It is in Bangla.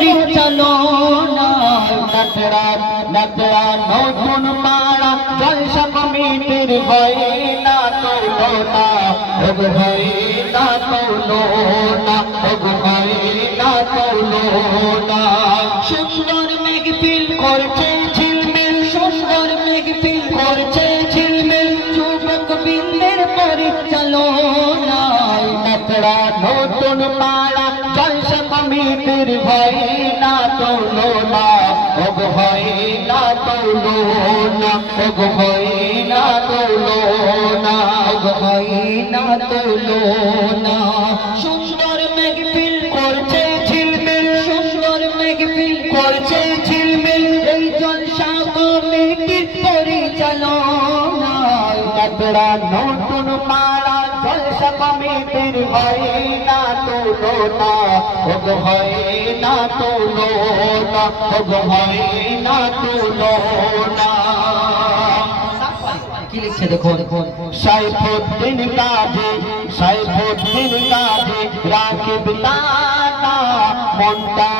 পরিচালনা নাতরা নতুন পাড়া জলসা কমিটির ভয়ে না তুলনা ভয়ে না তুলনা ভয়ে না তুলনা সুন্দর মেঘফিল করছে ঝিলমিল সুন্দর মেঘফিল করছে ঝিলমিল যুবক বৃন্দের পরিচালনা নাতরা নতুন পাড়া জলসা কমিটির ভয়ে না তুলনা ভয়ে না তুলনা ভয়ে না তুলনা ভয়ে না তুলনা সুন্দর মেঘফিল করছে ঝিলমিল সুন্দর মেঘফিল করছে ঝিলমিল এই জলসা কমিটির পরিচালনা নাতরা নতুন পাড়া জলসা কমিটির ভয়ে না তুলনা ভয়ে না তুলনা ভয়ে না তুলনা কি লিখছে দেখুন সাইফুদ্দিন কাজী রাকিব তানা মনটা